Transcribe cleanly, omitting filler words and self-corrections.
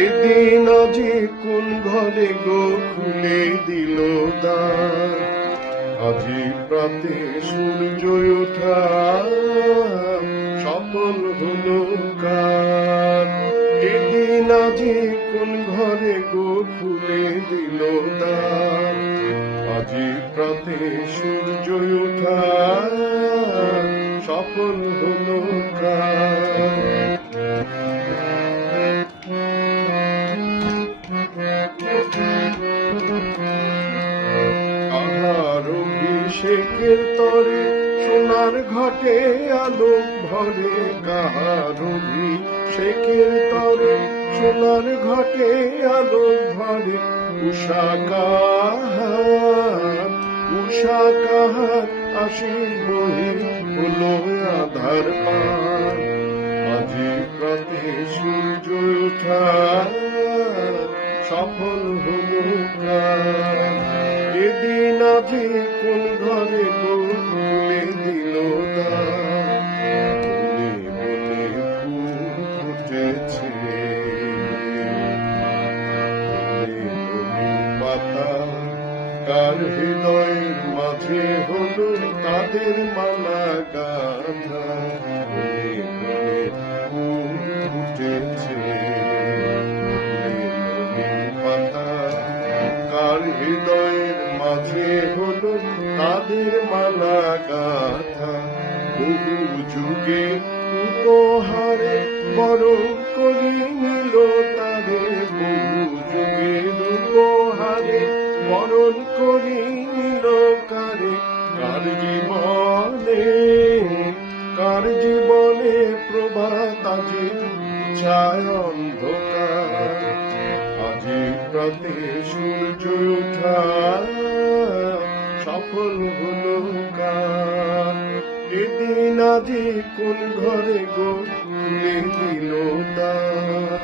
এদিন আজি কোন ঘরে গো খুলে দিল দ্বার, আজি প্রাতে সূর্য ওঠা সফল হলো কার। এদিন আজি কোন ঘরে গো খুলে দিল দ্বার, আজি প্রাতে সূর্য ওঠা সফল হলো কার। কাহার অভিষেকের তরে সোনার ঘটে আলোক ভরে, কাহার অভিষেকের তরে সোনার ঘটে আলোক ভরে। উষা কাহার আশিস বহে হলো আধার পার, আজি প্রাতে সূর্য ওঠা সফল হলো কার। এদিন আজি কোন ঘরে গো খুলে দিল দ্বার, বনে বনে ফুল ফুটেছে, পাতা কার হৃদয়ের মাঝে হলো তাদের মালা গাঁথা। বনে বনে ফুল ফুটেছে, পাতা কার হৃদয়ের মাঝে হলো তাদের মালা গাঁথা। বহু যুগে উপহারে বরণ করি নিল তারে, বহু যুগে উপহারে বরণ করি নিল কারে। কার জীবনে প্রভাত আজি ছায় অন্ধকার, আজি প্রাতে সূর্য ওঠা সফল হলো কার। এদিন আজি কোন ঘরে গো খুলে দিল দ্বার।